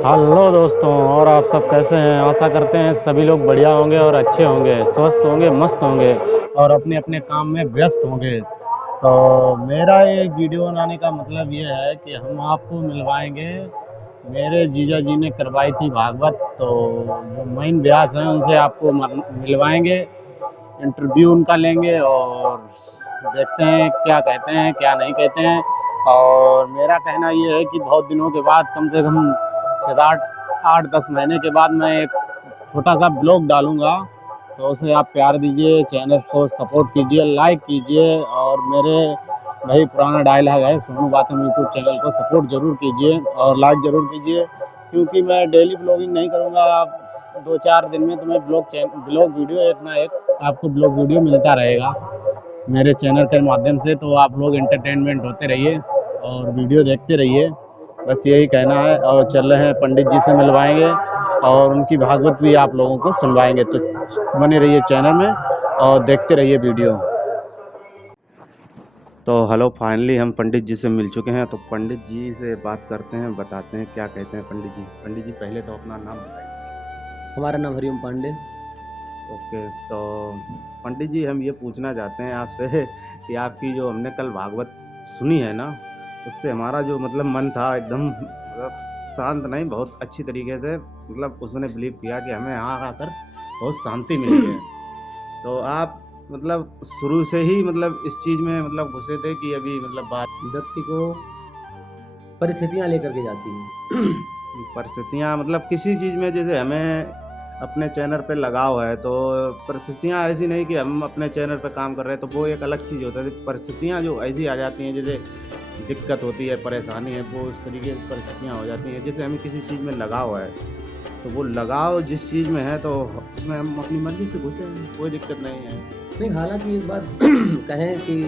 Hello दोस्तों, और आप सब कैसे हैं? आशा करते हैं सभी लोग बढ़िया होंगे और अच्छे होंगे, स्वस्थ होंगे, मस्त होंगे और अपने अपने काम में व्यस्त होंगे। तो मेरा ये वीडियो बनाने का मतलब ये है कि हम आपको मिलवाएंगे। मेरे जीजा जी ने करवाई थी भागवत, तो जो मेन व्यास हैं उनसे आपको मिलवाएंगे, इंटरव्यू उनका लेंगे और देखते हैं क्या कहते हैं क्या नहीं कहते हैं। और मेरा कहना ये है कि बहुत दिनों के बाद, कम से कम 6 8 10 महीने के बाद, मैं एक छोटा सा ब्लॉग डालूंगा। तो उसे आप प्यार दीजिए, चैनल को सपोर्ट कीजिए, लाइक कीजिए। और मेरे वही पुराना डायलॉग है, सोनू बातम यूट्यूब चैनल को सपोर्ट जरूर कीजिए और लाइक जरूर कीजिए। क्योंकि मैं डेली ब्लॉगिंग नहीं करूँगा, 2 4 दिन में तुम्हें ब्लॉग वीडियो एक ना एक आपको ब्लॉग वीडियो मिलता रहेगा मेरे चैनल के माध्यम से। तो आप लोग एंटरटेनमेंट होते रहिए और वीडियो देखते रहिए, बस यही कहना है। और चल रहे हैं, पंडित जी से मिलवाएंगे और उनकी भागवत भी आप लोगों को सुनवाएंगे। तो बने रहिए चैनल में और देखते रहिए वीडियो। तो हेलो, फाइनली हम पंडित जी से मिल चुके हैं। तो पंडित जी से बात करते हैं, बताते हैं क्या कहते हैं पंडित जी। पंडित जी, पहले तो अपना नाम बताइए। हमारा नाम हरिओम पांडे। ओके, तो पंडित जी, हम ये पूछना चाहते हैं आपसे कि आपकी जो हमने कल भागवत सुनी है ना, उससे हमारा जो मतलब मन था एकदम मतलब शांत नहीं, बहुत अच्छी तरीके से मतलब उसने बिलीव किया कि हमें यहाँ आकर बहुत शांति मिली है। तो आप मतलब शुरू से ही मतलब इस चीज़ में मतलब घुसे थे कि अभी मतलब बात व्यक्ति को परिस्थितियां लेकर के जाती हैं। परिस्थितियाँ मतलब किसी चीज़ में, जैसे हमें अपने चैनल पे लगाव है, तो परिस्थितियाँ ऐसी नहीं कि हम अपने चैनल पे काम कर रहे हैं तो वो एक अलग चीज़ होता है। परिस्थितियाँ जो ऐसी आ जाती हैं, जैसे दिक्कत होती है, परेशानी है, वो इस तरीके से परिस्थितियाँ हो जाती हैं। जैसे हमें किसी चीज़ में लगाव है, तो वो लगाव जिस चीज़ में है तो उसमें हम अपनी मर्जी से घुसे हैं, कोई दिक्कत नहीं है। नहीं, हालांकि एक बात कहें कि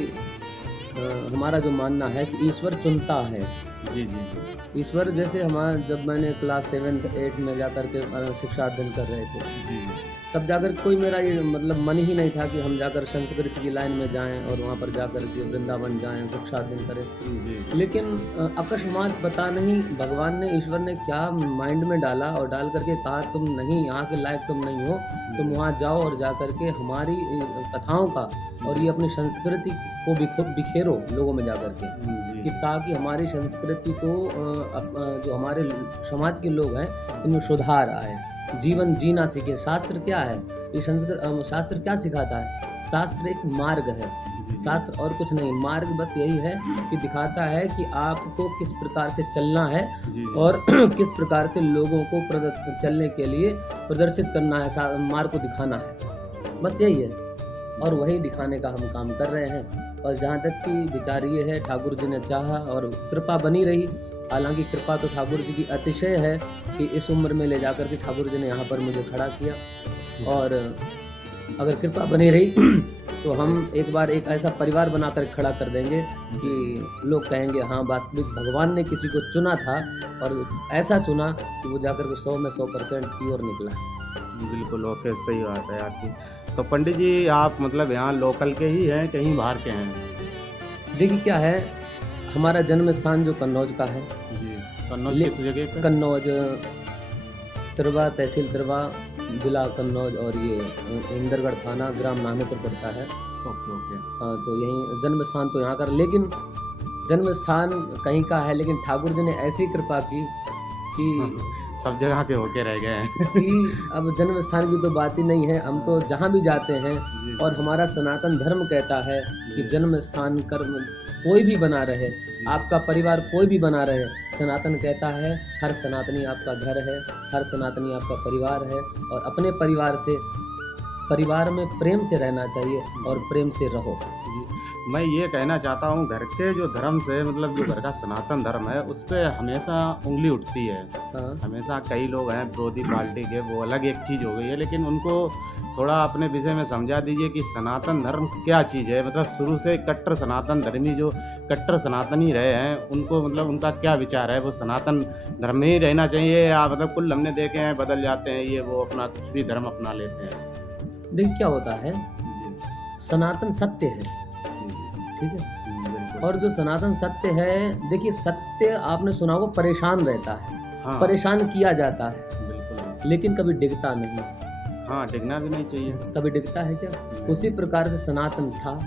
हमारा जो मानना है कि ईश्वर सुनता है। जी जी जी ईश्वर जैसे हमारा, जब मैंने क्लास 7 8 में जाकर के शिक्षा अध्ययन कर रहे थे, जी तब जाकर कोई मेरा ये मतलब मन ही नहीं था कि हम जाकर संस्कृत की लाइन में जाएं और वहाँ पर जाकर के वृंदावन जाएं, शिक्षा अध्ययन करें। जी लेकिन अकस्मात पता नहीं भगवान ने, ईश्वर ने क्या माइंड में डाला और डाल करके कहा तुम नहीं, यहाँ के लायक तुम नहीं हो, तुम वहाँ जाओ और जा करके हमारी कथाओं का और ये अपनी संस्कृति को बिखेरो लोगों में जा करके, जी कि ताकि हमारी संस्कृति को जो हमारे समाज के लोग हैं इनमें सुधार आए, जीवन जीना सीखे। शास्त्र क्या है, ये शास्त्र क्या सिखाता है? शास्त्र एक मार्ग है, शास्त्र और कुछ नहीं, मार्ग बस यही है कि दिखाता है कि आपको किस प्रकार से चलना है जी और किस प्रकार से लोगों को चलने के लिए प्रदर्शित करना है, मार्ग को दिखाना है, बस यही है। और वही दिखाने का हम काम कर रहे हैं। और जहाँ तक कि विचार ये है, ठाकुर जी ने चाहा और कृपा बनी रही। हालांकि कृपा तो ठाकुर जी की अतिशय है कि इस उम्र में ले जाकर के ठाकुर जी ने यहाँ पर मुझे खड़ा किया। और अगर कृपा बनी रही तो हम एक बार एक ऐसा परिवार बनाकर खड़ा कर देंगे कि लोग कहेंगे हाँ, वास्तविक भगवान ने किसी को चुना था और ऐसा चुना कि वो जाकर के 100 में 100% प्योर निकला। बिल्कुल, ओके, सही बात है आपकी। तो पंडित जी, आप मतलब यहाँ लोकल के ही हैं, कहीं बाहर के हैं? देखिए क्या है, हमारा जन्म स्थान जो कन्नौज का है। जी, कन्नौज किस जगह पे? कन्नौज, तिरवा, तहसील तिरवा, जिला कन्नौज, और ये इंदरगढ़ थाना, ग्राम नामेपुर पड़ता है। Okay okay. हाँ, तो यहीं जन्म स्थान तो यहाँ का, लेकिन जन्म स्थान कहीं का है, लेकिन ठाकुर जी ने ऐसी कृपा की कि सब जगह के होके रह गए हैं। कि अब जन्म स्थान की तो बात ही नहीं है, हम तो जहाँ भी जाते हैं। जी, और हमारा सनातन धर्म कहता है कि जन्म स्थान कर्म कोई भी बना रहे, आपका परिवार कोई भी बना रहे, सनातन कहता है हर सनातनी आपका घर है, हर सनातनी आपका परिवार है। और अपने परिवार में प्रेम से रहना चाहिए और प्रेम से रहो। मैं ये कहना चाहता हूँ, घर के जो धर्म से मतलब जो घर का सनातन धर्म है उस पर हमेशा उंगली उठती है। हाँ, हमेशा कई लोग हैं विरोधी पार्टी के, वो अलग एक चीज़ हो गई है, लेकिन उनको थोड़ा अपने विषय में समझा दीजिए कि सनातन धर्म क्या चीज़ है। मतलब शुरू से कट्टर सनातन धर्मी, जो कट्टर सनातनी रहे हैं, उनको मतलब उनका क्या विचार है, वो सनातन धर्म में ही रहना चाहिए या मतलब कुल हमने देखे हैं बदल जाते हैं ये वो अपना कुछ भी धर्म अपना लेते हैं? देखिए क्या होता है, सनातन सत्य है, ठीक है। बिल्कुल। और जो सनातन सत्य है, देखिए सत्य आपने सुना होगा परेशान रहता है। हाँ परेशान किया जाता है, बिल्कुल। लेकिन कभी डिगता नहीं। हाँ डिगना भी नहीं चाहिए। कभी डिगता है क्या? उसी प्रकार से सनातन था,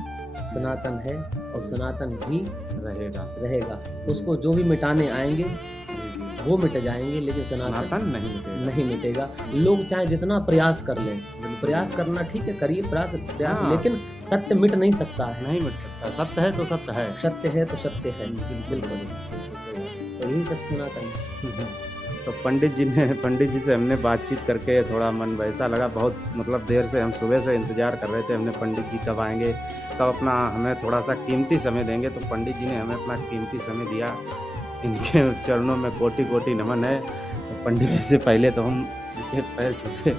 सनातन है और सनातन भी रहेगा। उसको जो भी मिटाने आएंगे वो मिट जाएंगे, लेकिन सनातन सनातन नहीं मिटेगा। लोग चाहे जितना प्रयास कर लें, प्रयास करना ठीक है, करिए प्रयास, हाँ। लेकिन सत्य मिट नहीं सकता है। नहीं मिट सकता। सत्य है तो सत्य है। सत्य है तो सत्य है, बिल्कुल। तो यही सत्य सनातन है। तो पंडित जी से हमने बातचीत करके थोड़ा मन वैसा लगा। बहुत मतलब देर से हम सुबह से इंतज़ार कर रहे थे, हमने पंडित जी कब आएंगे, कब अपना हमें थोड़ा सा कीमती समय देंगे। तो पंडित जी ने हमें अपना कीमती समय दिया। इनके चरणों में कोटि कोटि नमन है। तो पंडित जी से पहले तो हम इनके पैर छू के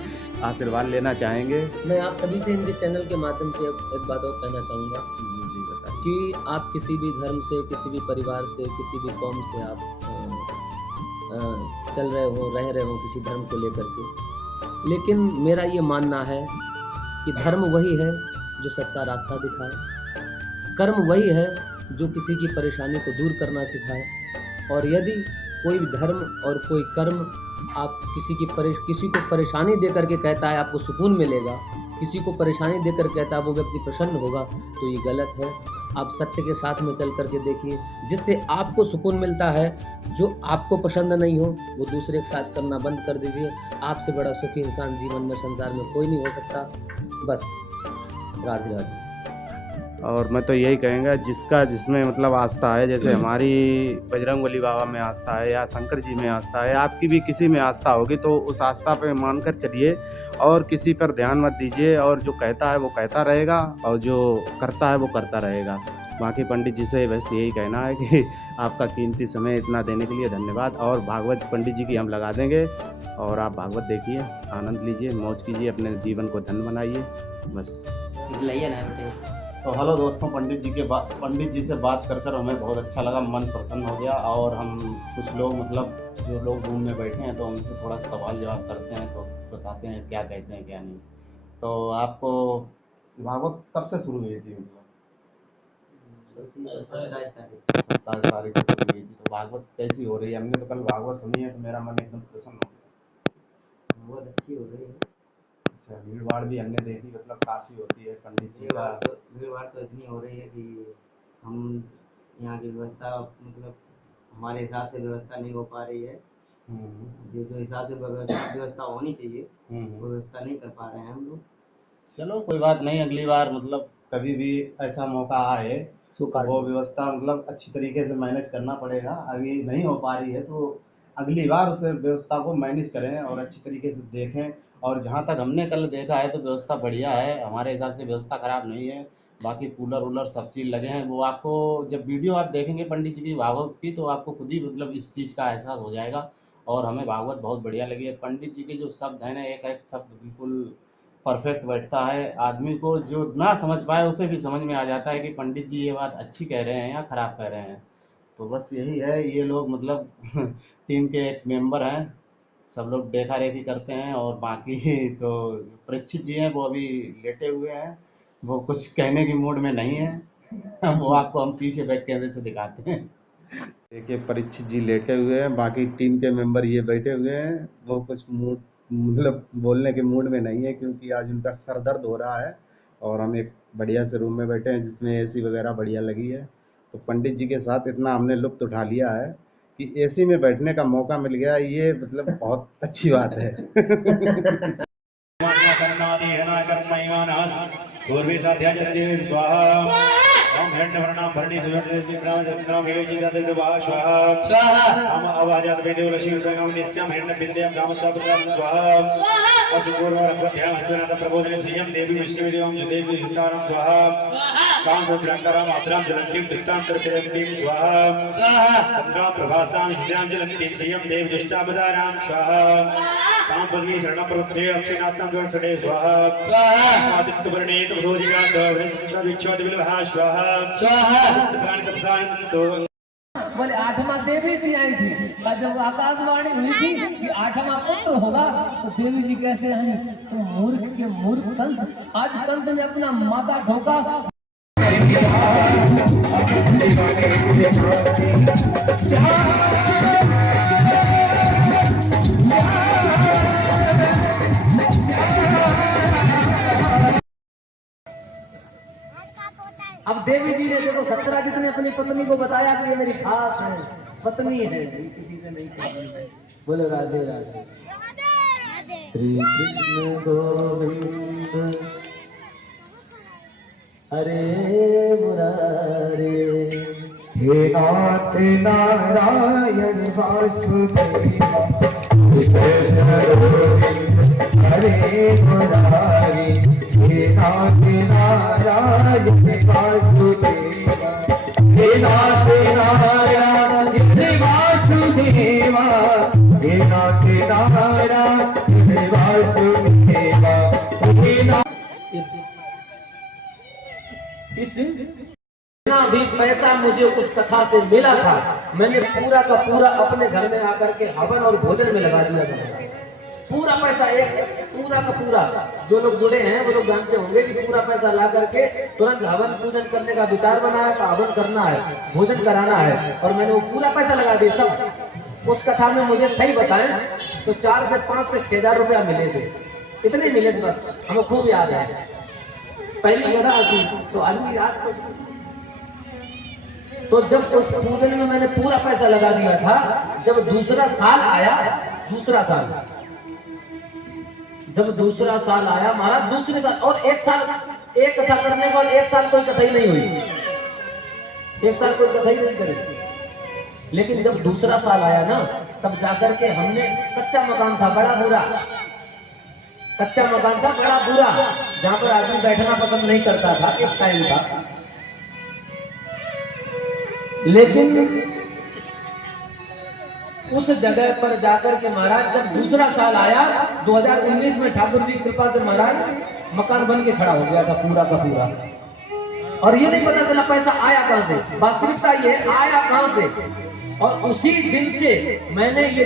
आशीर्वाद लेना चाहेंगे। मैं आप सभी से इनके चैनल के माध्यम से एक बात और कहना चाहूँगा जी बताइए। कि आप किसी भी धर्म से, किसी भी परिवार से, किसी भी कौम से आप चल रहे हो, रह रहे हो किसी धर्म को लेकर के, लेकिन मेरा ये मानना है कि धर्म वही है जो सच्चा रास्ता दिखाए, कर्म वही है जो किसी की परेशानी को दूर करना सिखाए। और यदि कोई धर्म और कोई कर्म आप किसी को परेशानी दे करके कहता है आपको सुकून मिलेगा, किसी को परेशानी देकर कहता है वो व्यक्ति प्रसन्न होगा, तो ये गलत है। आप सत्य के साथ में चल करके देखिए, जिससे आपको सुकून मिलता है। जो आपको पसंद नहीं हो वो दूसरे के साथ करना बंद कर दीजिए। आपसे बड़ा सुखी इंसान जीवन में, संसार में कोई नहीं हो सकता। बस, राधे राधे। और मैं तो यही कहेंगा, जिसका जिसमें मतलब आस्था है, जैसे हमारी बजरंगबली बाबा में आस्था है या शंकर जी में आस्था है, आपकी भी किसी में आस्था होगी, तो उस आस्था पे मानकर चलिए और किसी पर ध्यान मत दीजिए। और जो कहता है वो कहता रहेगा और जो करता है वो करता रहेगा। बाकी पंडित जी से बस यही कहना है कि आपका कीमती समय इतना देने के लिए धन्यवाद। और भागवत पंडित जी की हम लगा देंगे और आप भागवत देखिए, आनंद लीजिए, मौज कीजिए, अपने जीवन को धन्य बनाइए। बस तो हेलो दोस्तों, पंडित जी से बात कर हमें बहुत अच्छा लगा, मन प्रसन्न हो गया। और हम कुछ लोग मतलब जो लोग रूम में बैठे हैं तो उनसे थोड़ा सवाल जवाब करते हैं, तो बताते हैं क्या कहते हैं क्या नहीं। तो आपको भागवत कब से शुरू हुई थी? मतलब 27 तारीख से शुरू हुई थी। तो भागवत कैसी हो रही है? हमने तो कल भागवत सुनी है तो मेरा मन एकदम प्रसन्न हो गया। बहुत अच्छी हो रही है। अच्छा, भीड़ भाड़ भी हमने देखी, मतलब काफ़ी होती है पंडित जी का। भीड़ भाड़ तो इतनी हो रही है कि हम यहाँ की व्यवस्था, मतलब हमारे हिसाब से व्यवस्था नहीं हो पा रही है। जो हिसाब से व्यवस्था होनी चाहिए वो व्यवस्था नहीं कर पा रहे हैं हम लोग। चलो कोई बात नहीं, अगली बार मतलब कभी भी ऐसा मौका आए तो वो व्यवस्था मतलब अच्छी तरीके से मैनेज करना पड़ेगा। अभी नहीं हो पा रही है तो अगली बार उस व्यवस्था को मैनेज करें और अच्छी तरीके से देखें। और जहाँ तक हमने कल देखा है तो व्यवस्था बढ़िया है, हमारे हिसाब से व्यवस्था ख़राब नहीं है। बाकी कूलर वूलर सब चीज़ लगे हैं, वो आपको जब वीडियो आप देखेंगे पंडित जी की भागवत की तो आपको खुद ही मतलब इस चीज़ का एहसास हो जाएगा। और हमें भागवत बहुत बढ़िया लगी है। पंडित जी के जो शब्द हैं ना, एक एक शब्द बिल्कुल परफेक्ट बैठता है। आदमी को जो ना समझ पाए उसे भी समझ में आ जाता है कि पंडित जी ये बात अच्छी कह रहे हैं या ख़राब कह रहे हैं। तो बस यही है, ये लोग मतलब टीम के एक मेंबर हैं, सब लोग देखा रेखी करते हैं। और बाकी तो परीक्षित जी हैं वो अभी लेटे हुए हैं, वो कुछ कहने की मूड में नहीं है। वो आपको हम पीछे बैक कैमरे से दिखाते हैं। देखिए परीक्षित जी लेटे हुए हैं, बाकी टीम के मेंबर ये बैठे हुए हैं। वो कुछ मूड मतलब बोलने के मूड में नहीं है क्योंकि आज उनका सर दर्द हो रहा है। और हम एक बढ़िया से रूम में बैठे हैं जिसमें एसी वगैरह बढ़िया लगी है। तो पंडित जी के साथ इतना हमने लुत्फ़ उठा लिया है कि एसी में बैठने का मौका मिल गया, ये मतलब बहुत अच्छी बात है। पूर्वी साध्या जल्दी स्वाहा ओम हिरण्यवर्णां भरणी सुवर्णचित्रां चन्द्रां वेजितदुर्वा स्वाहा स्वाहा ओम अवाजात वेदोलशीर्षं निस्यं हिरण्यविद्यां कामशापुत्रां स्वाहा असुपूर्वरभ्यां हस्तनाथ प्रबोधिनीं श्रियं देवी विष्णुदेवं देवी विस्तारं स्वाहा कामसुप्रान्तरां आद्रां ज्वलन्तीं तृप्तान्तर्पितं स्वाहा चन्द्रां प्रभासां विश्यां ज्वलन्तीं श्रियं देवी जुष्टावतारां स्वाहा काम पदवी शरणं प्रवृत्ते अक्षिणात्तं द्वंसडे स्वाहा आदित्यवर्णे तपसोजिकां विच्छोदविलवः स्वाहा बोले 8वां देवी जी आई थी और जब आकाशवाणी हुई थी कि 8वां पुत्र होगा तो देवी जी कैसे आई? तो मूर्ख के मूर्ख कंस, आज कंस ने अपना माथा ठोका। पत्नी को बताया कि ये मेरी खास है, पत्नी है, ये किसी से नहीं कहती है। बोले राधे राधे। श्री कृष्ण गोविंद हरे मुरारे, हे नाथ नारायण वासुदेव, कृष्ण गोविंद हरे मुरारी। हे नाथ नारायण वासुदेव, हे नाथ नारायण वासुदेव, हे नाथ नारायण वासुदेव, हे नाथ। इस जितना भी पैसा मुझे उस कथा से मिला था, मैंने पूरा का पूरा अपने घर में आकर के हवन और भोजन में लगा दिया था। पूरा पैसा, एक पूरा का पूरा, जो लोग जुड़े हैं वो लोग जानते होंगे कि पूरा पैसा ला करके तुरंत हवन पूजन करने का विचार बनाया था। हवन करना है, भोजन कराना है, और मैंने वो पूरा पैसा लगा दिया सब। उस कथा में मुझे सही बताएं तो 4 से 5 से 6 हजार रुपया मिले थे, इतने मिले थे बस, हमें खूब याद है। पहली कथा थी तो आदमी याद तो जब उस पूजन में मैंने पूरा पैसा लगा दिया था, जब दूसरा साल आया, जब दूसरा साल आया महाराज, दूसरे साल, और एक साल एक कथा करने के बाद 1 साल कोई कथा ही नहीं हुई, 1 साल कोई कथा ही नहीं करी। लेकिन जब दूसरा साल आया ना, तब जाकर के हमने, कच्चा मकान था बड़ा बुरा, कच्चा मकान था बड़ा बुरा, जहां पर आदमी बैठना पसंद नहीं करता था, एक टाइम था। लेकिन उस जगह पर जाकर के महाराज जब दूसरा साल आया 2019 में, ठाकुर जी की कृपा से महाराज मकान बन के खड़ा हो गया था पूरा का पूरा। और ये नहीं पता चला पैसा आया कहां से, वास्तविकता ये आया कहां से। और उसी दिन से मैंने ये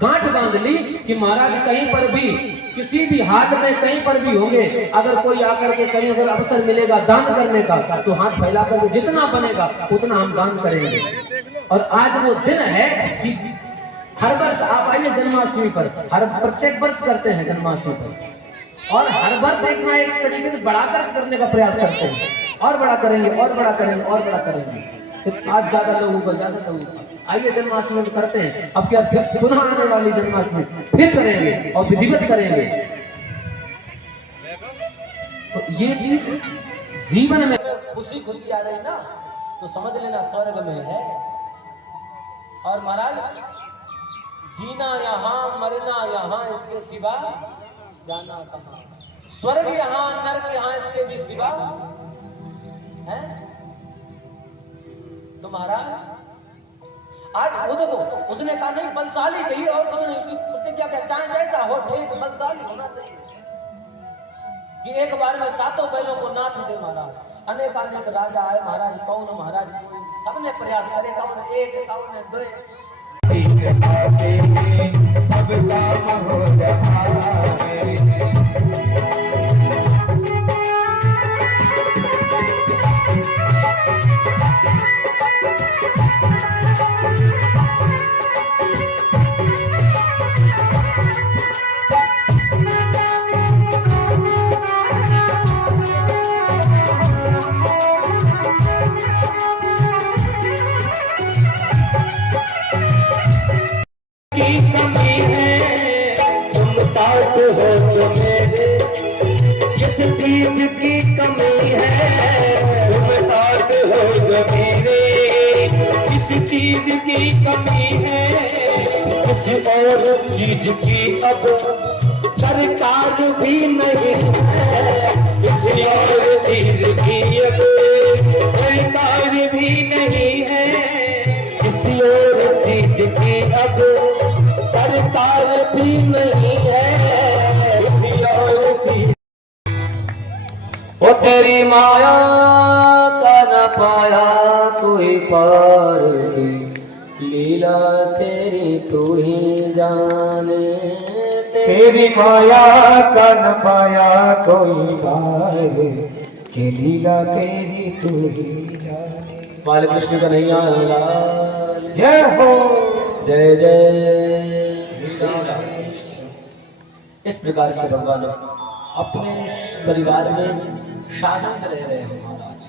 गांठ बांध ली कि महाराज कहीं पर भी, किसी भी हाल में कहीं पर भी होंगे, अगर कोई आकर के कहीं अगर अवसर मिलेगा दान करने का, तो हाथ फैला करके जितना बनेगा उतना हम दान करेंगे। और आज वो दिन है कि हर वर्ष आप आइए जन्माष्टमी पर, हर प्रत्येक वर्ष करते हैं जन्माष्टमी पर, और हर वर्ष एक ना एक तरीके से बढ़ाकर करने का प्रयास करते हैं, और बड़ा करेंगे और बड़ा करेंगे और बड़ा करेंगे। तो आज ज्यादा लोगों को आइए जन्माष्टमी करते हैं। अब क्या फिर पुनः आने वाली जन्माष्टमी फिर करेंगे और विधिवत करेंगे। तो ये चीज जीवन में खुशी खुशी आ रही ना, तो समझ लेना स्वर्ग में है। और महाराज जीना यहाँ मरना यहाँ, इसके सिवा जाना कहाँ। स्वर्ग यहाँ नरक यहाँ, इसके भी सिवा है। तो महाराज आज वो देखो, उसने कहा नहीं बलशाली चाहिए और कुछ नहीं, उसकी प्रतिज्ञा क्या, चाहे जैसा हो ठीक बलशाली होना चाहिए कि एक बार में 7 बैलों को नाच दे महाराज। अनेक अनेक राजा आए महाराज, कौन महाराज कोई, सबने प्रयास करे, कौन एक कौन 2, सब काम हो जाए। की कमी है तुम साथ हो तो मेरे, किस चीज की कमी है तुम साथ हो जो मेरे, किस चीज की कमी है, किसी और चीज की अब सरकार भी नहीं है, किसी और चीज की अब सरकार भी नहीं है, किसी और चीज की अब सरकार भी नहीं है, किसी और चीज। वो तेरी माया का न पाया कोई पार की, लीला तेरी तू ही जाने, तेरी माया का न पाया कोई पार की, लीला तेरी तू ही जाने। बाल कृष्ण कन्हैया लाल जय हो, जय जय। इस प्रकार से भगवान अपने परिवार में शानंद रह रहे हैं महाराज।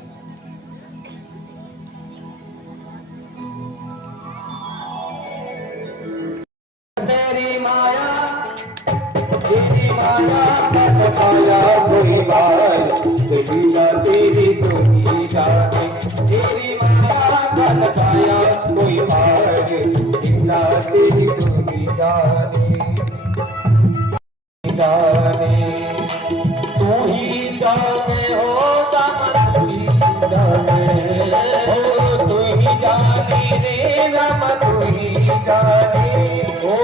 माया का सताया कोई बाल लीला तेरी तो ही जाने तेरी माया का सताया कोई बाल लीला तेरी तो ही जाने तू ही जाने हो दामन तू ही जाने हो तू ही जाने रे राम तू ही जाने हो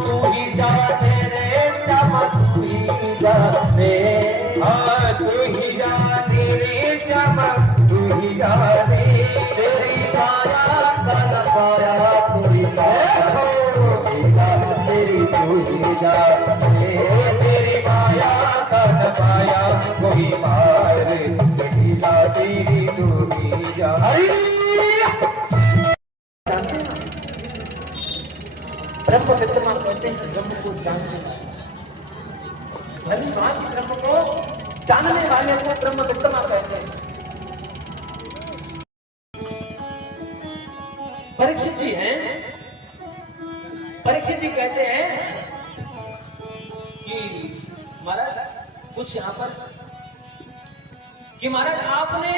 तू ही जाने रे श्याम तू ही जाने हाँ तू ही जाने रे श्याम तू ही जाने तेरी माया का न पाया कोई पाया तेरी तू ही जाने तेरी माया का न पाया कोई पार लीला तेरी तू ही जाने ब्रह्म विद्यमान कहते हैं ब्रह्म को जानने वाले ब्रह्म को जानने वाले को ब्रह्म विद्यमान कहते हैं। परीक्षित जी हैं, परीक्षित जी कहते हैं कि महाराज कुछ यहाँ पर कि महाराज आपने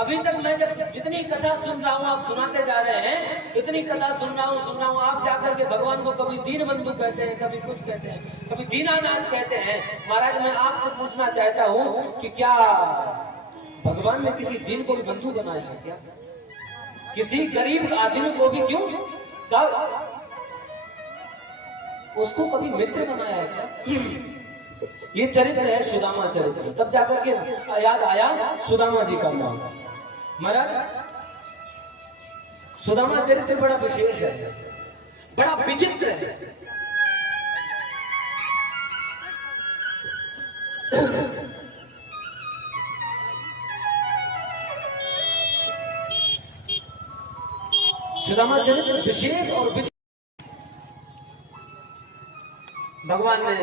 अभी तक मैं जब जितनी कथा सुन रहा हूँ आप सुनाते जा रहे हैं इतनी कथा सुन रहा हूँ आप जाकर के भगवान को कभी दीन बंधु कहते हैं कभी कुछ कहते हैं कभी दीनानाथ कहते हैं। महाराज मैं आपसे पूछना चाहता हूँ कि क्या भगवान ने किसी दीन को भी बंधु बनाया है क्या? किसी गरीब आदमी को भी क्यों उसको कभी मित्र बनाया है क्या? ये चरित्र है सुदामा चरित्र। तब जाकर के याद आया सुदामा जी का नाम। महाराज सुदामा चरित्र बड़ा विशेष है, बड़ा विचित्र है। सुदामा चरित्र विशेष और विचित्र। भगवान ने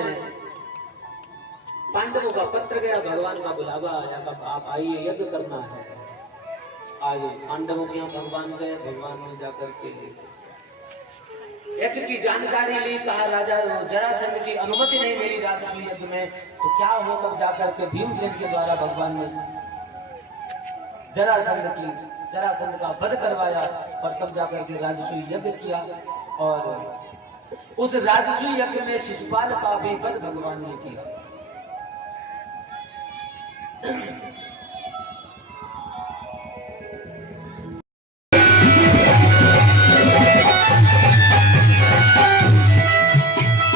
पांडवों का पत्र गया, भगवान का बुलावा आया, आप आइए यज्ञ करना है। आज पांडवों के यहाँ भगवान गए, भगवान ने जाकर के यज्ञ की जानकारी ली। कहा राजा जरासंध की अनुमति नहीं मिली राजसूय यज्ञ में तो क्या हो। तब जाकर के भीमसेन के द्वारा भगवान ने जरासंध का वध करवाया और तब जाकर के राजसूय यज्ञ किया। और उस राजसूय यज्ञ में शिशुपाल का भी वध भगवान ने किया।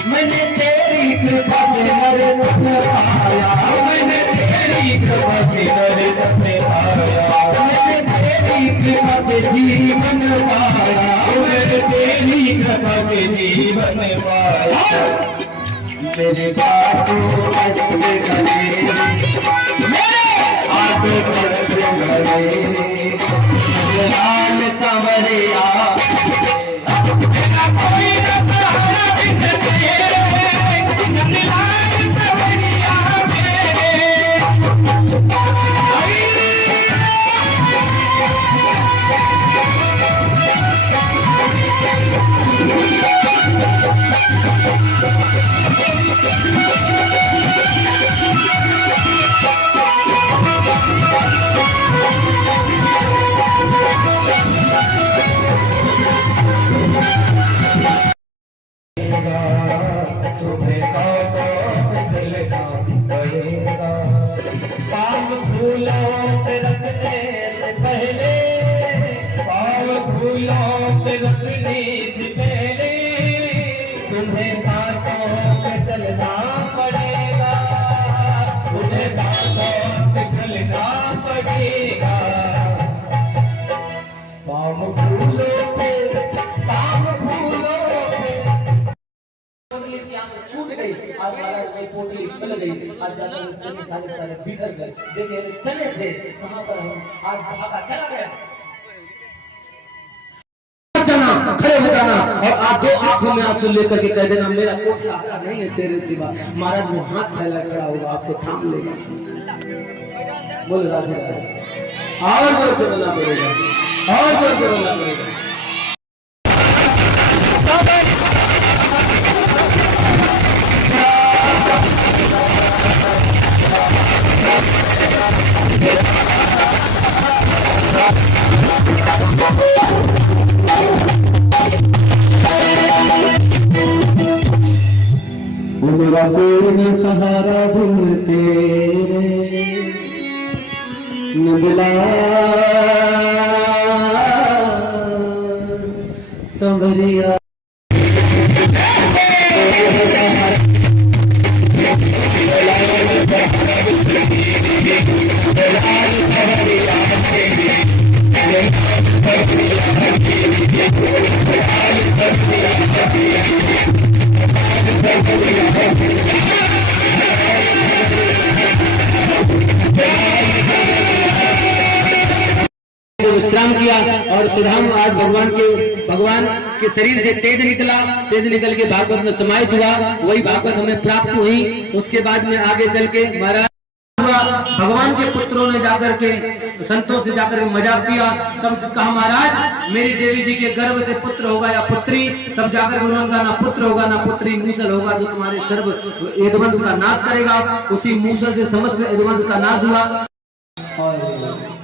मैंने तेरी कृपा से मरे तक आया, मैंने तेरी कृपा से मरे तक आया, मैंने तेरी कृपा से जीवन पाया, मैंने तेरी कृपा से जीवन पाया। मेरे बातों अच्छे गले मेरे हाथ गले लाल सांवरिया मेरा कोई न सहारा बिन तेरे लाल सांवरिया पोटली खुल गई। आज चने सारे बिखर गए। देखिए चने थे कहाँ पर हम आज भागा चला गया। जाना खड़े हो जाना और आज दो आंखों में आंसू लेकर के कह देना मेरा कोई सहारा नहीं है तेरे सिवा। महाराज वो हाथ फैला खड़ा होगा आपको थाम लेगा। बोल राधे राधे। और जोर से बोलना पड़ेगा, और जोर से बोलना पड़ेगा। मेरा कोई न सहारा दिल तेरे निकला संवरिया विश्राम किया और श्रीराम आज भगवान के शरीर से तेज निकल के भागवत में समाहित हुआ। वही भागवत हमें प्राप्त हुई। उसके बाद में आगे चल के महाराज भगवान के पुत्रों ने जाकर के संतों से जाकर के मजाक किया। तब कहा महाराज मेरी देवी जी के गर्भ से पुत्र होगा या पुत्री। तब जाकर उन्होंने कहा ना पुत्र होगा ना पुत्री, मूसल होगा जो तुम्हारे सर्व यदुवंश का नाश करेगा। उसी मूसल से समस्त यदुवंश का नाश हुआ। और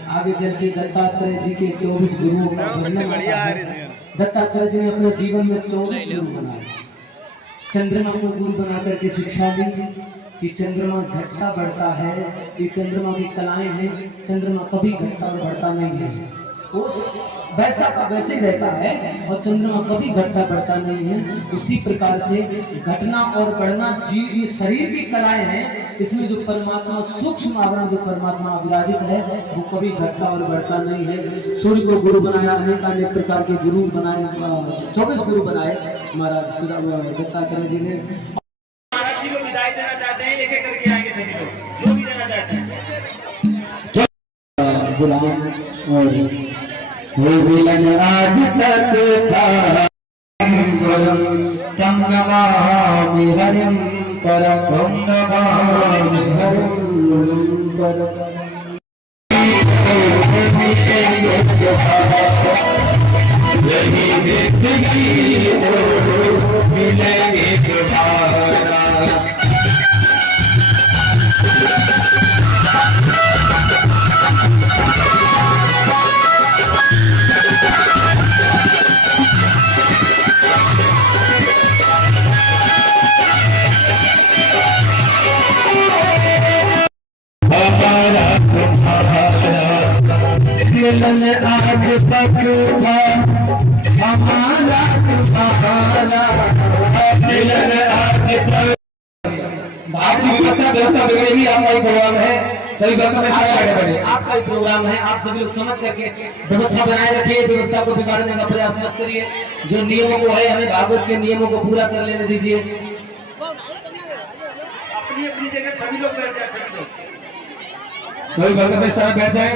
आगे चल के दत्तात्रेय जी के 24 गुरुओं का वर्णन आता है। दत्तात्रेय जी ने अपने जीवन में 24 गुरु बनाए। चंद्रमा को गुरु बना करके शिक्षा दी कि चंद्रमा घटता बढ़ता है, ये चंद्रमा की कलाएं हैं, चंद्रमा कभी घटता और बढ़ता नहीं है, वो वैसा का वैसे ही रहता है और चंद्रमा कभी घटता बढ़ता नहीं है। उसी प्रकार से घटना और बढ़ना जीव शरीर की कलाएं हैं। इसमें जो परमात्मा सूक्ष्म आवरण जो परमात्मा विराजित है वो कभी घटता और बढ़ता नहीं है। सूर्य को गुरु बनाया, अनेक प्रकार के गुरु बनाए, 24 गुरु बनाए महाराज दत्तात्रेय जी ने। विदाई देना चाहते हैं, लेके करके आएंगे सभी लोग जो भी देना चाहते हैं। गुलाम और मिलन आज तक था तम नमामि हरिं परम नमामि हरिं परम। मिलन आज तक था हमारा तुम्हारा, मिलन आज तक। आपकी व्यवस्था बिगड़ेगी। आपका ही प्रोग्राम है, सभी भक्तों में आगे बढ़े। आपका ही प्रोग्राम है, आप सभी लोग समझ करके व्यवस्था बनाए रखिए। व्यवस्था को बिगाड़ने का प्रयास मत करिए। जो नियमों को है हमें भागवत के नियमों को पूरा कर लेने दीजिए। अपनी अपनी जगह सभी लोग बैठ जाए, सभी लोग सभी भक्त में इस तरह बैठ जाए।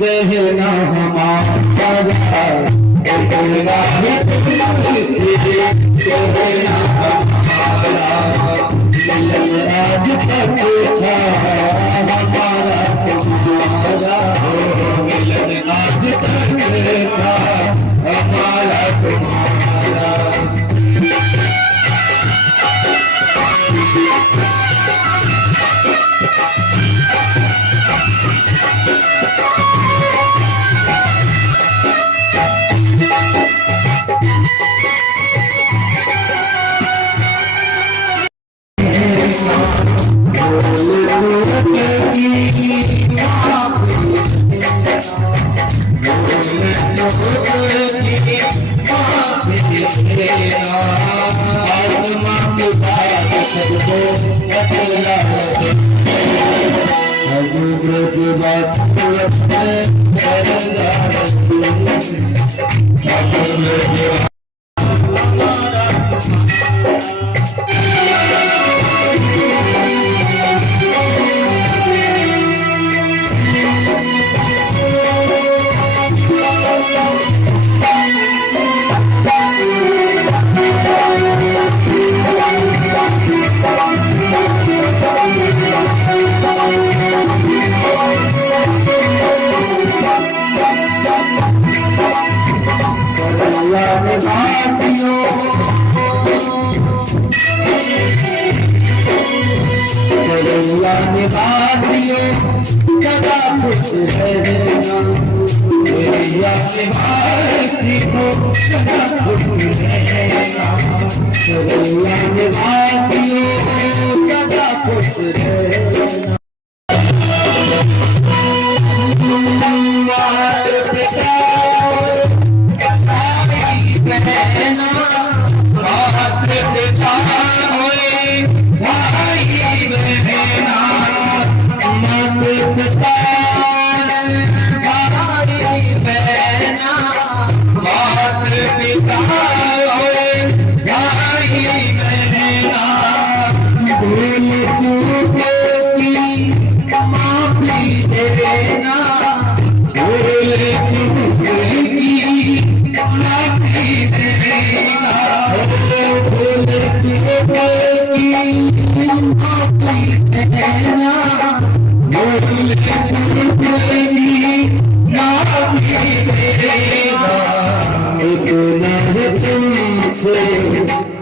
कहना हमारा इतना है तुमसे कहना हमारा मिलन आज तक था हमारा तुम्हारा हो मिलन आज तक था हमारा तुम्हारा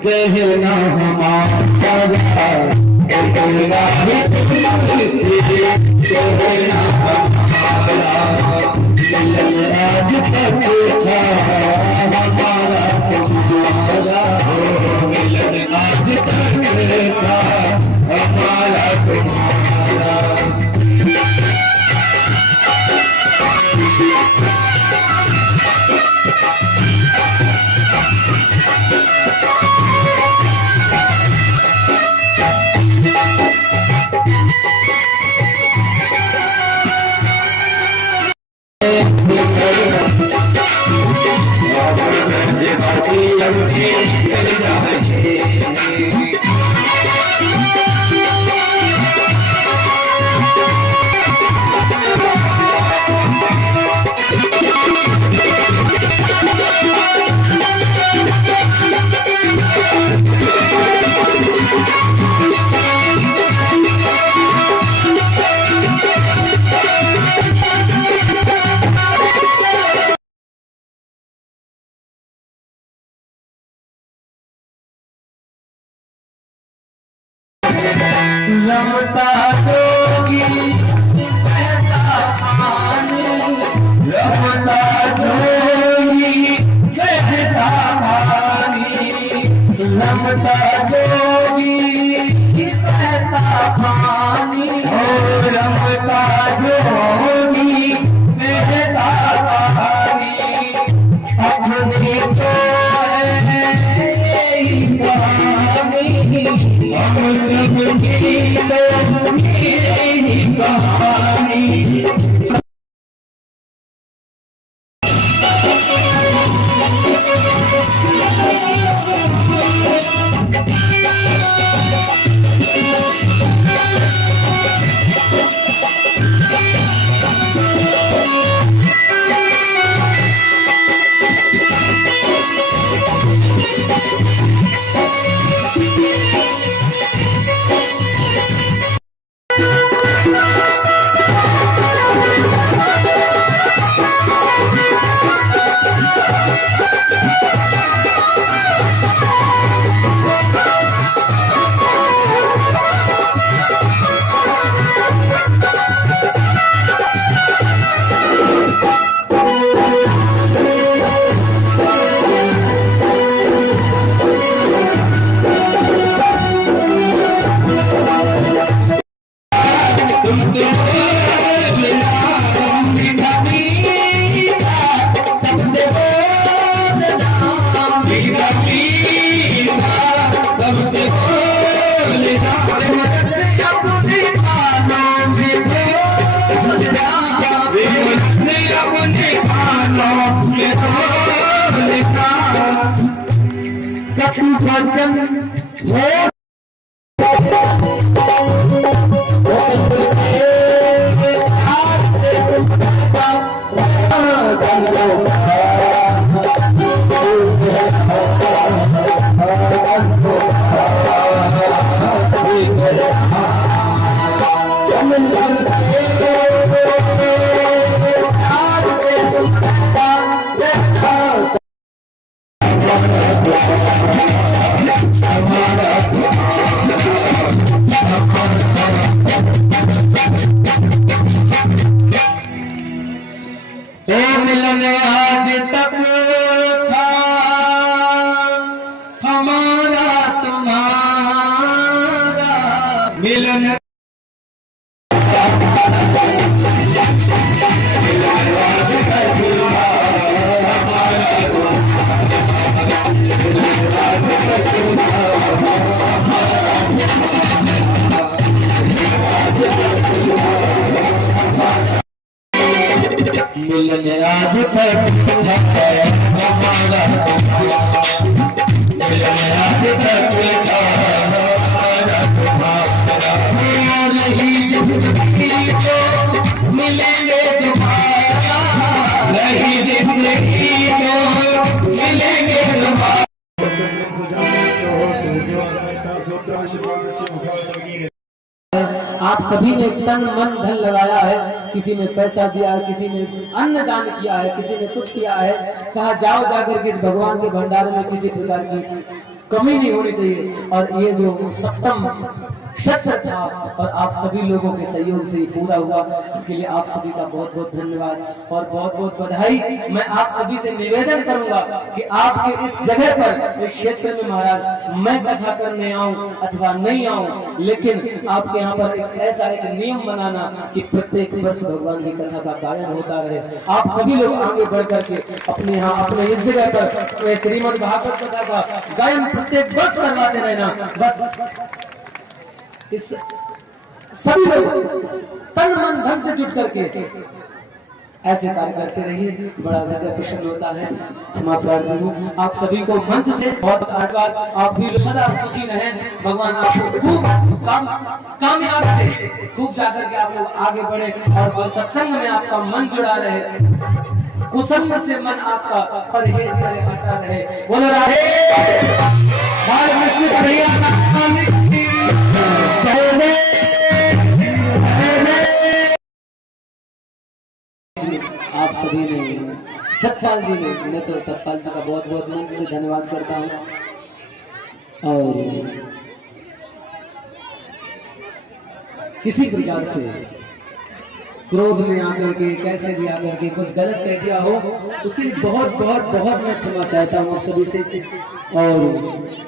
कहना हमारा इतना है तुमसे कहना हमारा मिलन आज तक था हमारा तुम्हारा हो मिलन आज तक था हमारा तुम्हारा रमता जोगी बहता पानी रमता जोगी बहता पानी रमता जोगी बहता पानी हो रमता जोगी बहता पानी अपनी तो हम सब की कहानी कांचन हो मिलन आज तक था हमारा तुम्हारा मिलन मिलन आज तक है हमारा मिलन आज तक है हमारा तुम्हारा नहीं जिंदगी को मिलेंगे तुम्हारा नहीं जिंदगी को मिलेंगे तुम्हारा आप सभी ने तन मन धन लगाया है, किसी ने पैसा दिया है, किसी ने अन्न दान किया है, किसी ने कुछ किया है। कहा जाओ जाकर के इस भगवान के भंडारे में किसी प्रकार की कमी नहीं होनी चाहिए। और ये जो सप्तम शत्र था और आप सभी लोगों के सहयोग से पूरा हुआ, इसके लिए आप सभी का बहुत बहुत धन्यवाद और बहुत बहुत बधाई। मैं आप सभी से निवेदन करूंगा कि आपके इस जगह पर, इस क्षेत्र में महाराज, मैं कथा करने आऊं अथवा नहीं आऊं, लेकिन आपके यहाँ पर एक ऐसा एक नियम बनाना कि प्रत्येक वर्ष भगवान की कथा का गायन होता रहे। आप सभी लोग आगे बढ़ करके अपने यहाँ अपने इस जगह पर श्रीमद् भागवत कथा का गायन प्रत्येक वर्ष करवाते रहना। बस इस सभी लोग तन मन धन से जुट करके ऐसे कार्य करते रहिए, बड़ा हृदय प्रसन्न होता है। क्षमा प्रार्थी हूँ आप सभी को मंच से बहुत आशीर्वाद। आप भी सदा सुखी रहें, भगवान आपको खूब कामयाब दे, खूब जाकर के आप लोग आगे बढ़े और सत्संग में आपका मन जुड़ा रहे, कुसंग से मन आपका परहेज करे, हटा रहे। बोलो राधे बाल कृष्ण कन्हैया लाल की जय। आप सभी ने, सतपाल जी ने, मैं तो सतपाल जी का बहुत बहुत मन से धन्यवाद करता हूँ। और किसी प्रकार से क्रोध में आकर के, कैसे भी आकर के कुछ गलत कह दिया हो, उसके लिए बहुत बहुत बहुत मैं क्षमा चाहता हूँ आप सभी से। और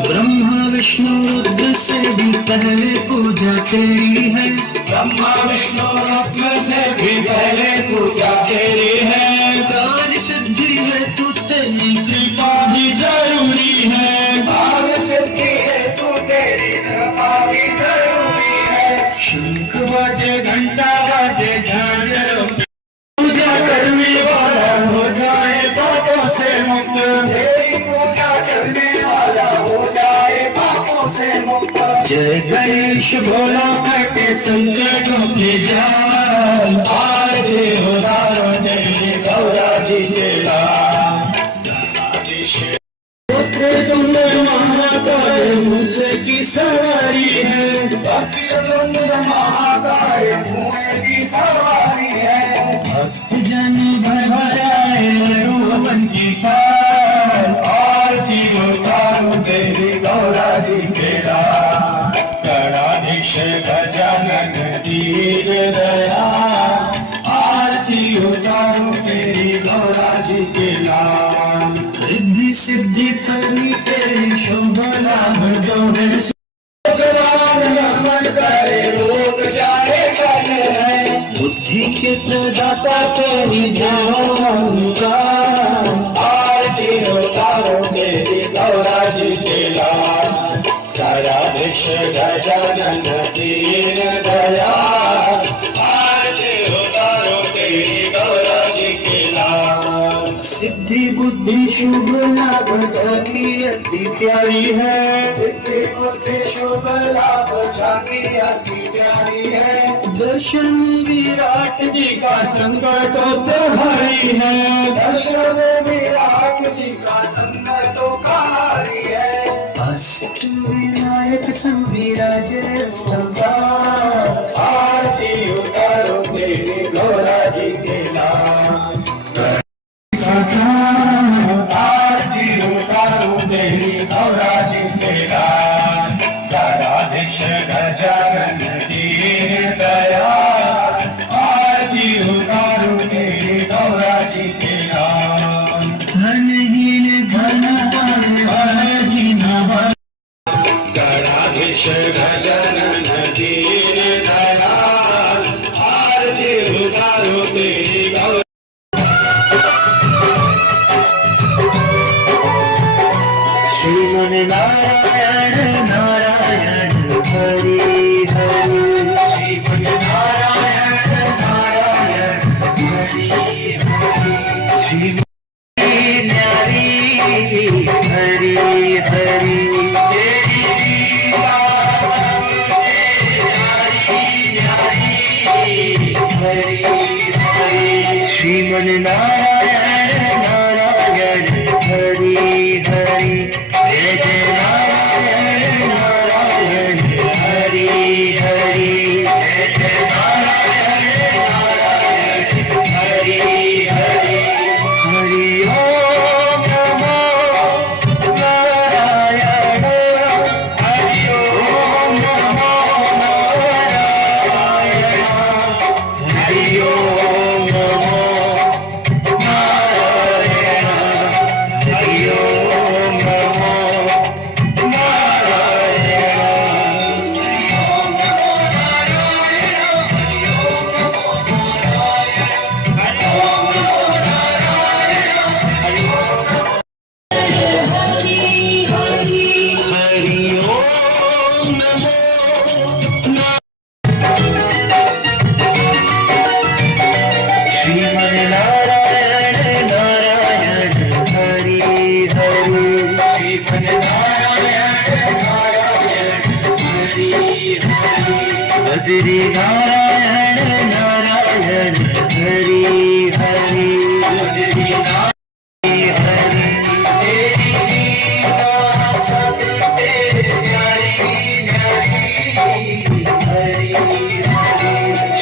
ब्रह्मा विष्णु रुद्र से भी पहले पूजा तेरी है, ब्रह्मा विष्णु रुद्र से भी पहले पूजा तेरी है। कार्य सिद्धि है तू, तेरी कृपा भी जरूरी है, कार्य सिद्धि है तू, तेरी कृपा भी जरूरी है। शंख बजे घंटा बजे झांझर, पूजा करने वाला हो जाए पापों से मुक्त, तेरी पूजा करने वाला हो जाए पापों से मुक्त। जय गणेश भोला करके संकटों के जाल, आए हो दारो दे गौरा जी के लाल। तुम महाकाल मुझसे की सवारी है, तुम महाकाल हमारे धुएं की सवारी है। भक्त जन भरभराए रघुवन की तार, आरती उतारो तेरी गौरा जी के लाल। गणाधीश गजानन दीन दयाल, आरती उतारो तेरी गौरा जी के लाल। रिद्धि सिद्धि करनी तेरी शोभा नाम डोरे, भगवान नमन करे लोग जाए कर है। बुद्धि के प्रदाता तेरी जाऊंगा, आरती उतारो तेरी गौरा जी के लाल। गणाधीश गजानन दीन दयाल, आरती उतारो तेरी गौरा जी के लाल। सिद्धि बुद्धि शुभ लाभ झांकी अति प्यारी है, सिद्धि बुद्धि शुभ लाभ झांकी अति प्यारी है। दर्शन विराट जी का संकटों तो हरी है, दर्शन विराट जी का संकटों का हरी है। अष्ट विनायक संविराज अष्टभुजा, आरती उतारो तेरी गौरा जी के नाम। आरती उतारो तेरी गौरा जी के नाम। गणाधीश गजानन दीन दयाल, आरती उतारो तेरी गौरा जी के नाम। धनहीन धन धनहीन धन, गणाधीश गजानन दीन दयाल, आरती उतारो तेरी गौरा। श्रीमन नारायण नारायण हरि हरि, श्रीमन नारायण नारायण हरि हरि। श्रीमन न्यारी हरि हरि, तेरी लीला सबसे न्यारी न्यारी हरि हरि। श्रीमन नारायण नारायण हरि हरि, जय जय नारायण नारायण हरि हरि, जय जय नारायण नारायण हरि हरि। हरि ओम नमो नारायण, हरि ओम नमो नारायण, हरि ओम नमो नारायण, हरि ओम नमो श्रीमन नारायण नारायण हरि हरि, श्रीमन नारायण नारायण हरि हरि। बद्री नारायण नारायण हरि हरि, बद्री नारायण हरि, तेरी लीला सबसे न्यारी न्यारी हरि हरि।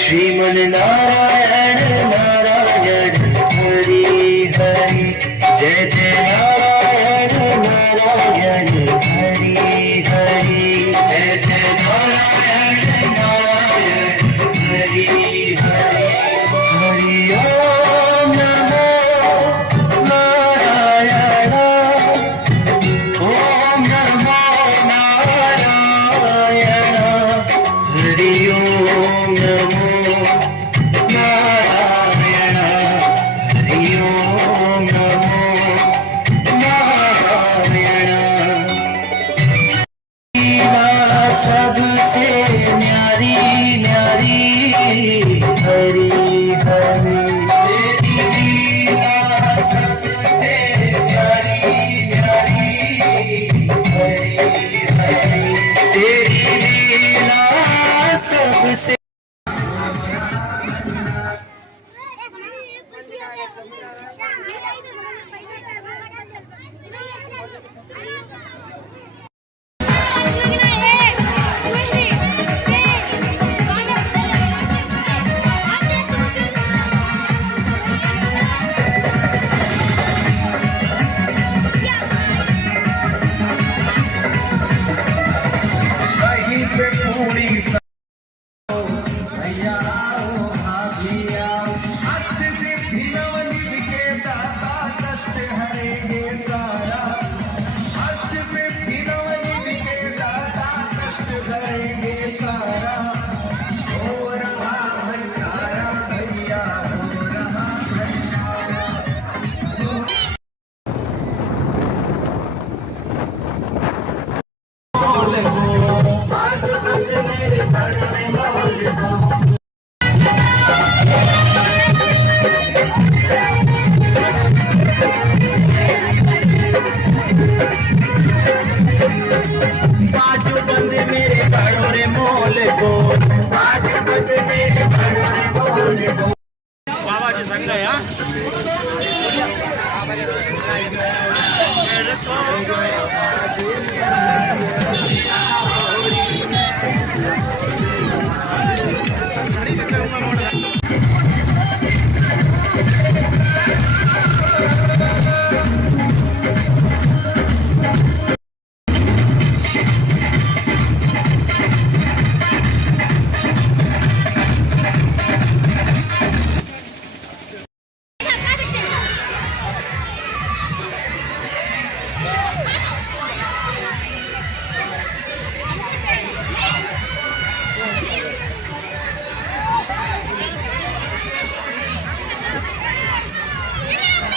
श्रीमन नारायण नारायण हरि हरि, जय जय नारायण नारायण हरि हरि, जय जय नारायण नारायण हरि हरि। हरि ओम नमो नारायण, ओम नमो नारायण, हरि ओम नमो नारायण। बाबाजी संघ है